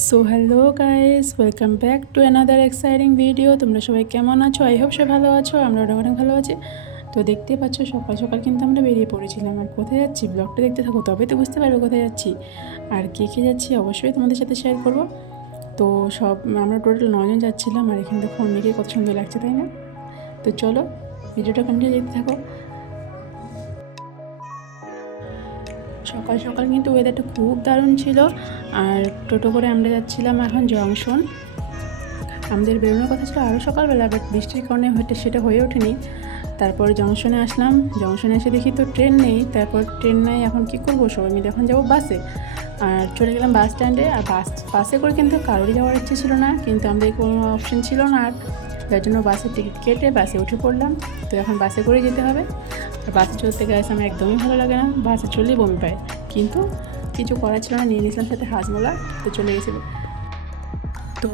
So hello guys, welcome back to another exciting video. তোমরা সবাই কেমন আছো? আই হোপ সবাই ভালো আছো। আমরা অনেক ভালো আছি। তো দেখতে পাচ্ছ সকাল সকাল কিন্তু আমরা বেরিয়ে পড়েছিলাম। আর কোথায় যাচ্ছি ব্লগটা দেখতে থাকো, তবে তো বুঝতে পারবে কোথায় যাচ্ছি আর কে কে যাচ্ছি। অবশ্যই তোমাদের সাথে শেয়ার করব। তো আমরা টোটাল 9 জন যাচ্ছিলাম। আর এখানে দেখো অনেকে কত সুন্দর লাগছে, তাই না? তো চলো ভিডিওটা কন্টিনিউ দেখতে থাকো। সকাল সকাল কিন্তু ওয়েদারটা খুব দারুণ ছিল। আর টোটো করে আমরা যাচ্ছিলাম এখন জংশন। আমাদের বেরোনোর কথা ছিল আরও সকালবেলা, বাট বৃষ্টির কারণে হয়তো সেটা হয়ে ওঠেনি। তারপর জংশনে আসলাম। জংশনে এসে দেখি তো ট্রেন নেই। তারপর ট্রেন নেই, এখন কী করবো? সবাই মিলে এখন যাবো বাসে। আর চলে গেলাম বাস স্ট্যান্ডে। আর বাসে করে কিন্তু কারোরই যাওয়ার ইচ্ছে ছিল না, কিন্তু আমাদের কোনো অপশন ছিল না। আর যার জন্য বাসের টিকিট কেটে বাসে উঠে পড়লাম। তো এখন বাসে করে যেতে হবে। আর বাসে চলতে গেছে আমার একদমই ভালো লাগে না, বাসে চললেই বমি পায়। কিন্তু কিছু করার ছিল না, নিয়ে নিয়েছিলাম সাথে হাজমোলা। তো চলে গেছিলো। তো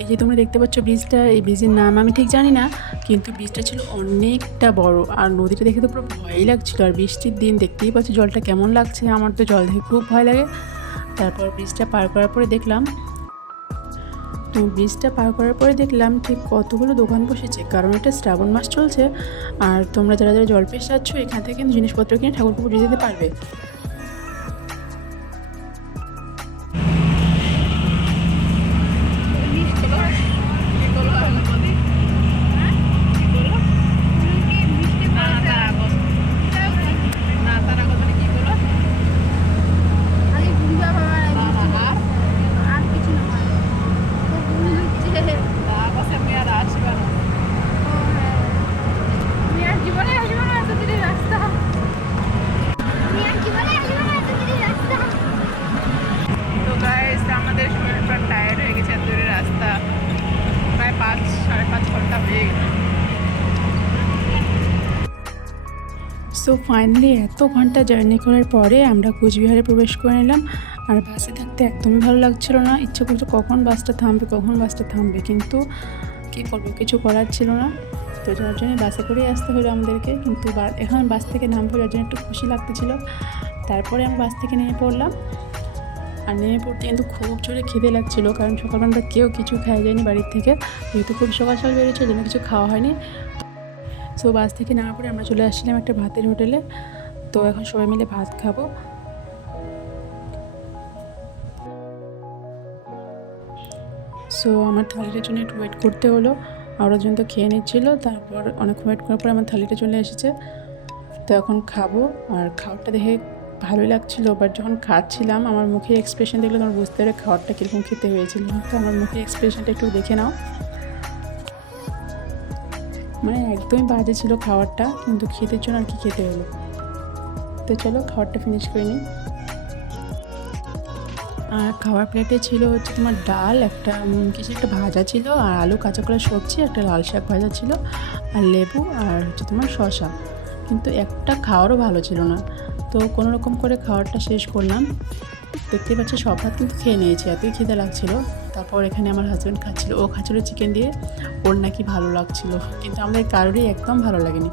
এই যে তোমরা দেখতে পাচ্ছ ব্রিজটা, এই ব্রিজের নাম আমি ঠিক জানি না, কিন্তু ব্রিজটা ছিল অনেকটা বড়। আর নদীটা দেখে তো পুরো ভয়ই লাগছিলো। আর বৃষ্টির দিন দেখতেই পাচ্ছি জলটা কেমন লাগছে। আমার তো জল দেখে খুব ভয় লাগে। তারপর ব্রিজটা পার করার পরে দেখলাম ঠিক কতগুলো দোকান বসেছে, কারণ এটা শ্রাবণ মাস চলছে। আর তোমরা যারা যারা জলপেশ যাচ্ছ, এখান থেকে কিন্তু জিনিসপত্র কিনে ঠাকুরকে পুজো দিতে পারবে। আমাদের শরীর প্রায় টায়ার্ড হয়ে গেছে, এত দূরের রাস্তা, প্রায় 5-5.5 ঘন্টা হয়ে গেছে। সো ফাইনালি এত ঘন্টা জার্নি করার পরে আমরা কুচবিহারে প্রবেশ করে নিলাম। আর বাসে থাকতে একদমই ভালো লাগছিল না, ইচ্ছে করছে কখন বাসটা থামবে, কিন্তু কী করবো, কিছু করার ছিল না। তো যার জন্য বাসে করেই আসতে হলো আমাদেরকে। কিন্তু এখন বাস থেকে নামবো, যার জন্য একটু খুশি লাগতেছিল। তারপরে আমি বাস থেকে নেমে পড়লাম। আর নেমে পড়তে কিন্তু খুব জোরে খিদে লাগছিলো, কারণ সকালবেলা আমরা কেউ কিছু খাওয়া যায়নি বাড়ির থেকে, যেহেতু খুব সকাল সকাল বেরিয়েছে, যেন কিছু খাওয়া হয়নি। সো বাস থেকে নামার পরে আমরা চলে আসছিলাম একটা ভাতের হোটেলে। তো এখন সবাই মিলে ভাত খাবো। সো আমার থালিটার জন্য একটু ওয়েট করতে হলো। আর ওজন তো খেয়ে নিচ্ছিলো। তারপর অনেক ওয়েট করার পর আমার থালিটা চলে এসেছে। তো এখন খাবো। আর খাবারটা দেখে ভালোই লাগছিলো, বাট যখন খাচ্ছিলাম আমার মুখের এক্সপ্রেশন দেখলে তোমার বুঝতে পারে খাবারটা কীরকম খেতে হয়েছিল। তো আমার মুখের এক্সপ্রেশনটা একটু দেখে নাও। মানে একদমই বাজে ছিল খাবারটা, কিন্তু খিদের জন্য আর কি খেতে হলো। তো চলো খাবারটা ফিনিশ করে নিই। আর খাবার প্লেটে ছিল হচ্ছে তোমার ডাল, একটা কিছু একটা ভাজা ছিল, আর আলু কাঁচা কলা সবজি, একটা লাল শাক ভাজা ছিল, আর লেবু, আর হচ্ছে তোমার শসা। কিন্তু একটা খাওয়ারও ভালো ছিল না। তো কোনো রকম করে খাবারটা শেষ করলাম। দেখতে পাচ্ছি সব ভাত কিন্তু খেয়ে নিয়েছি, এতই খিদে লাগছিলো। তারপর এখানে আমার হাজব্যান্ড খাচ্ছিলো, ও খাচ্ছিলো চিকেন দিয়ে, ওর নাকি ভালো লাগছিলো, কিন্তু আমাদের কারোরই একদম ভালো লাগেনি।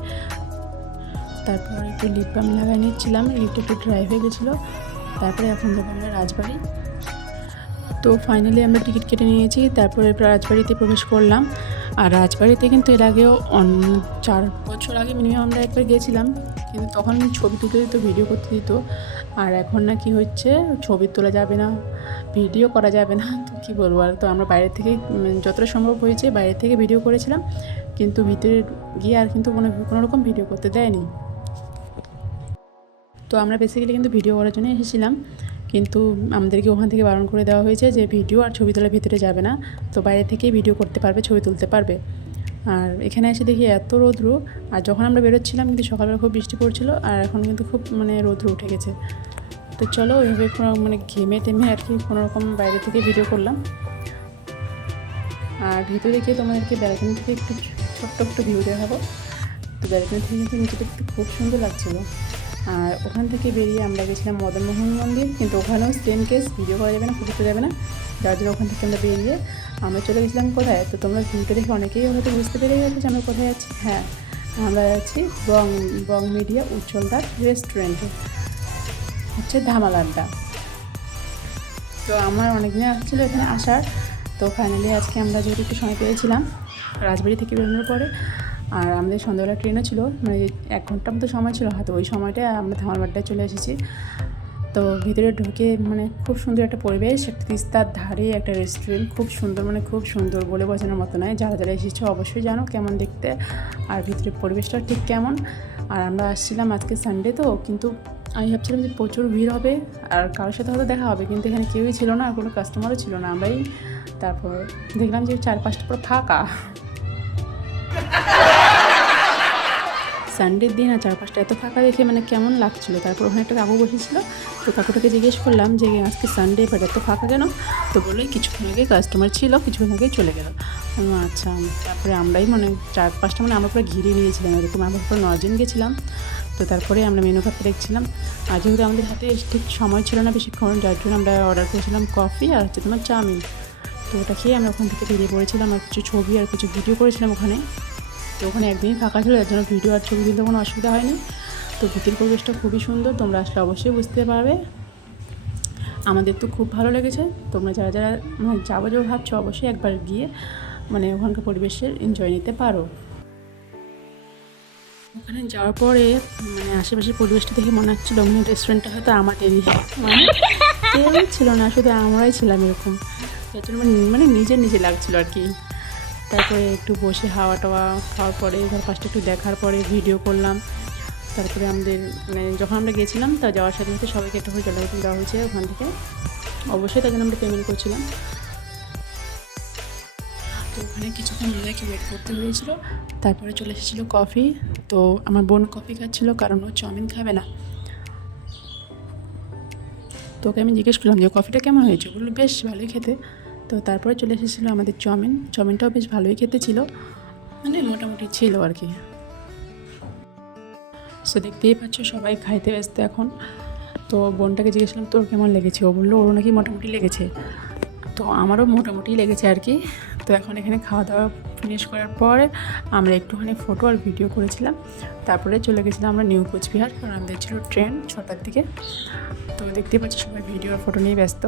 তারপর একটু লিপ বাম লাগাই নিচ্ছিলাম, লিপটা একটু ড্রাই হয়ে গেছিলো। তারপরে এখন যাবো আমরা রাজবাড়ি। তো ফাইনালি আমরা টিকিট কেটে নিয়েছি। তারপরে রাজবাড়িতে প্রবেশ করলাম। আর রাজবাড়িতে কিন্তু এর আগেও 4 বছর আগে মিনিমাম আমরা একবার গিয়েছিলাম, কিন্তু তখন ছবি তুলতে দিত, ভিডিও করতে দিত। আর এখন না কি হচ্ছে, ছবি তোলা যাবে না, ভিডিও করা যাবে না। তো কী বলবো, আর তো আমরা বাইরে থেকে যতটা সম্ভব হয়েছে বাইরে থেকে ভিডিও করেছিলাম, কিন্তু ভিতরে গিয়ে আর কিন্তু কোনো রকম ভিডিও করতে দেয়নি। তো আমরা বেসিক্যালি কিন্তু ভিডিও করার জন্য এসেছিলাম, কিন্তু আমাদেরকে ওখান থেকে বারণ করে দেওয়া হয়েছে যে ভিডিও আর ছবি তোলার ভিতরে যাবে না, তো বাইরে থেকেই ভিডিও করতে পারবে, ছবি তুলতে পারবে। আর এখানে এসে দেখি এত রৌদ্র। আর যখন আমরা বেরোচ্ছিলাম কিন্তু সকালবেলা খুব বৃষ্টি পড়ছিল, আর এখন কিন্তু খুব রৌদ্র উঠে গেছে। তো চলো ওইভাবে ঘেমে টেমে আর কি কোনোরকম বাইরে থেকে ভিডিও করলাম। আর ভিতরে গিয়ে তোমাদেরকে ব্যালকনি থেকে একটু ছোট্ট একটু ভিউ দেখাবো। তো ব্যালকনি থেকে কিন্তু নিচে দেখতে খুব সুন্দর লাগছিলো। আর ওখান থেকে বেরিয়ে আমরা গেছিলাম মদনমোহন মন্দির, কিন্তু ওখানেও সেম কেস, ভিডিও করা যাবে না, ফটো তোলা যাবে না। যার জন্য ওখান থেকে আমরা বেরিয়ে আমরা চলে গেছিলাম কোথায়। তো তোমরা ভিডিওটা দেখে অনেকেই হয়তো বুঝতে পেরে গেছো যে আমরা কোথায় আছি। হ্যাঁ, আমরা আছি বং মিডিয়া উজ্জ্বলদার রেস্টুরেন্টে, হচ্ছে ধামাল আড্ডা। তো আমার অনেক দিন আসছিলো এখানে আসার। তো ফাইনালি আজকে আমরা যেহেতু একটু সময় পেয়েছিলাম রাজবাড়ি থেকে বেরোনোর পরে, আর আমাদের সন্ধ্যাবেলা ট্রেনও ছিল, মানে 1 ঘন্টার মতো সময় ছিল হাতে। ওই সময়টায় আমরা ধামারবাড্ডায় চলে এসেছি। তো ভিতরে ঢুকে মানে খুব সুন্দর একটা পরিবেশ, একটা তিস্তার ধারে একটা রেস্টুরেন্ট, খুব সুন্দর, মানে খুব সুন্দর বলে বোঝানোর মতো নয়। যারা যারা এসেছো অবশ্যই জানো কেমন দেখতে আর ভিতরের পরিবেশটা ঠিক কেমন। আর আমরা আসছিলাম আজকে সানডে, তো কিন্তু আমি ভাবছিলাম যে প্রচুর ভিড় হবে আর কারোর সাথে হয়তো দেখা হবে, কিন্তু এখানে কেউই ছিল না, আর কোনো কাস্টমারও ছিল না। আমরাই তারপর দেখলাম যে 4-5টা পুরো ফাঁকা। সানডের দিন আর 4-5টা এত ফাঁকা দেখে মানে কেমন লাগছিলো। তারপর ওখানে একটা কাকু বসেছিলো, তো কাকুটাকে জিজ্ঞেস করলাম যে আজকে সানডে বাট এত ফাঁকা কেন। তো বললো কিছুক্ষণ আগে কাস্টমার ছিল, কিছুক্ষণ আগে চলে গেল। আচ্ছা। তারপরে আমরাই মানে 4-5টা মানে আমরা পুরো ঘিরে নিয়েছিলাম এরকম, আমরা পুরো 9 জন গেছিলাম। তো তারপরে আমরা মেনু কার্ডটা দেখছিলাম, আর যেহেতু আমাদের হাতে ঠিক সময় ছিল না বেশিক্ষণ, যার জন্য আমরা অর্ডার করেছিলাম কফি আর হচ্ছে তোমার চাউমিন। তো ওটা খেয়ে আমরা ওখান থেকে বেরিয়ে পড়েছিলাম, আর কিছু ছবি আর কিছু ভিডিও করেছিলাম ওখানে। তো ওখানে একদিনই ফাঁকা ছিল, যার জন্য ভিডিও আর ছবি তুলতে কোনো অসুবিধা হয়নি। তো ভিতরের পরিবেশটা খুবই সুন্দর, তোমরা আসলে অবশ্যই বুঝতে পারবে। আমাদের তো খুব ভালো লেগেছে। তোমরা যারা যারা মানে যাবো ভাবছো অবশ্যই একবার গিয়ে মানে ওখানকার পরিবেশের এনজয় নিতে পারো। ওখানে যাওয়ার পরে মানে আশেপাশের পরিবেশটা দেখে মনে হচ্ছিলো মানে রেস্টুরেন্টটা হয়তো আমাদেরই, মানে কেউ ছিল না, শুধু আমরাই ছিলাম এরকম। যার জন্য মানে নিজে লাগছিলো আর কি। তারপরে একটু বসে হাওয়া টাওয়া খাওয়ার পরে ঘর পাশটা একটু দেখার পরে ভিডিও করলাম। তারপরে আমাদের মানে যখন আমরা গেছিলাম তা যাওয়ার সাথে সাথে সবাইকে একটা করে জলপাই দেওয়া হয়েছে ওখান থেকে, অবশ্যই তার জন্য আমরা পেমেন্ট করছিলাম। তো ওখানে কিছুক্ষণ আমাদেরকে ওয়েট করতে হয়েছিল। তারপরে চলে এসেছিলো কফি। তো আমার বোন কফি খাচ্ছিলো কারণ ও চাউমিন খাবে না। তো ওকে আমি জিজ্ঞেস করলাম যে কফিটা কেমন হয়েছে, বললো বেশ ভালোই খেতে। তো তারপরে চলে এসেছিলো আমাদের চাউমিনটাও বেশ ভালোই খেতে ছিল, মানে মোটামুটি ছিল আর কি। সো দেখতেই পাচ্ছ সবাই খাইতে ব্যস্ত এখন। তো বোনটাকে জিজ্ঞেস করলাম তোর কেমন লেগেছে, ও বললো ওরও নাকি মোটামুটি লেগেছে। তো আমারও মোটামুটি লেগেছে আর কি। তো এখন এখানে খাওয়া দাওয়া ফিনিশ করার পরে আমরা একটুখানি ফটো আর ভিডিও করেছিলাম। তারপরে চলে গেছিলাম আমরা নিউ কোচবিহার, কারণ আমাদের ছিল ট্রেন 6টার দিকে। তো দেখতেই পাচ্ছি সবাই ভিডিও আর ফটো নিয়ে ব্যস্ত।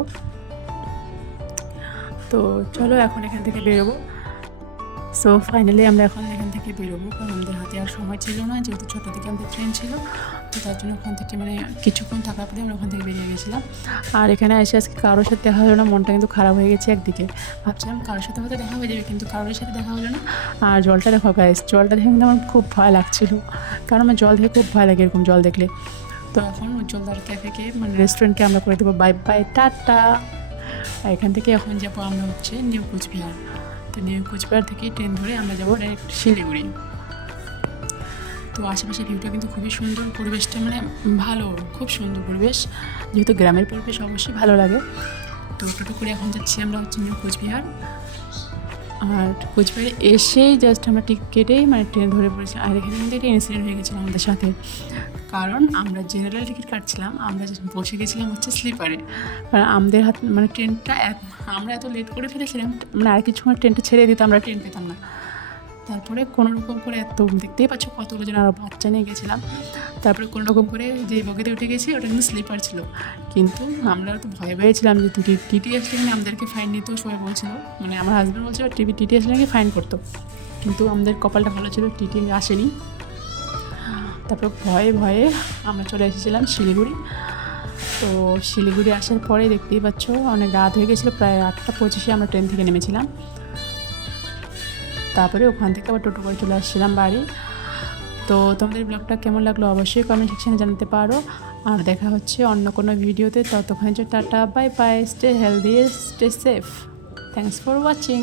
তো চলো এখন এখান থেকে বেরোবো। সো ফাইনালি আমরা এখন এখান থেকে বেরোবো, কারণ আমাদের হাতে আর সময় ছিল না, যেহেতু 6টার দিকে আমাদের ট্রেন ছিল। তো তার জন্য ওখান থেকে মানে কিছুক্ষণ থাকার পরে আমরা ওখান থেকে বেরিয়ে গেছিলাম। আর এখানে এসে আজকে কারোর সাথে দেখা হলো না, মনটা কিন্তু খারাপ হয়ে গেছে একদিকে। ভাবছিলাম কারোর সাথে হয়তো দেখা হয়ে যাবে, কিন্তু কারোর সাথে দেখা হলো না। আর জলটা দেখো গাইস, জলটা দেখে কিন্তু আমার খুব ভয় লাগছিলো, কারণ আমার জল দেখে খুব ভয় লাগে এরকম জল দেখলে। তো এখন উজ্জ্বলদার ক্যাফেকে মানে রেস্টুরেন্টকে আমরা করে দেবো বাই বাই টাটা। আর এখান থেকে এখন যাবো আমরা হচ্ছে নিউ কোচবিহার। তো নিউ কোচবিহার থেকে ট্রেন ধরে আমরা যাবো ডাইরেক্ট শিলিগুড়ি। তো আশেপাশের ভিউটা কিন্তু খুবই সুন্দর, পরিবেশটা মানে ভালো, খুব সুন্দর পরিবেশ, যেহেতু গ্রামের পরিবেশ অবশ্যই ভালো লাগে। তো টোটো করে এখন যাচ্ছি আমরা হচ্ছে নিউ কোচবিহার। আর কোচবিহারে এসেই জাস্ট আমরা টিকিট কেটেই মানে ট্রেন ধরে পড়েছি। আর এখানে কিন্তু একটা ইনসিডেন্ট হয়ে গেছিলো আমাদের সাথে, কারণ আমরা জেনারেল টিকিট কাটছিলাম, আমরা বসে গেছিলাম হচ্ছে স্লিপারে। কারণ আমাদের হাত মানে ট্রেনটা আমরা এত লেট করে ফেলেছিলাম, মানে আর কিছুক্ষণ ট্রেনটা ছেড়ে দিতে আমরা ট্রেন পেতাম না। তারপরে কোনো রকম করে এত দেখতেই পাচ্ছ কতগুলো জন আরও বাচ্চা নিয়ে গেছিলাম। তারপরে কোনো রকম করে যে বগিতে উঠে গেছি ওটা কিন্তু স্লিপার ছিল, কিন্তু আমরা তো ভয় পেয়েছিলাম যে টিটি আসলে মানে আমাদেরকে ফাইন নিতেও সবাই বলছিল, মানে আমার হাজব্যান্ড বলছিল টিটি আসলে নাকি ফাইন করতো, কিন্তু আমাদের কপালটা ভালো ছিল, টিটি আসেনি। তারপর ভয়ে ভয়ে আমরা চলে এসেছিলাম শিলিগুড়ি। তো শিলিগুড়ি আসার পরে দেখতেই পাচ্ছ অনেক রাত হয়ে গেছিলো, প্রায় 8টা 25-এ আমরা ট্রেন থেকে নেমেছিলাম। তারপরে ওখান থেকে আবার টোটো করে চলে আসছিলাম বাড়ি। তো তোমাদের ব্লগটা কেমন লাগলো অবশ্যই কমেন্ট সেকশানে জানাতে পারো। আর দেখা হচ্ছে অন্য কোনো ভিডিওতে, ততক্ষণ tata bye bye, stay healthy, stay safe, thanks for watching.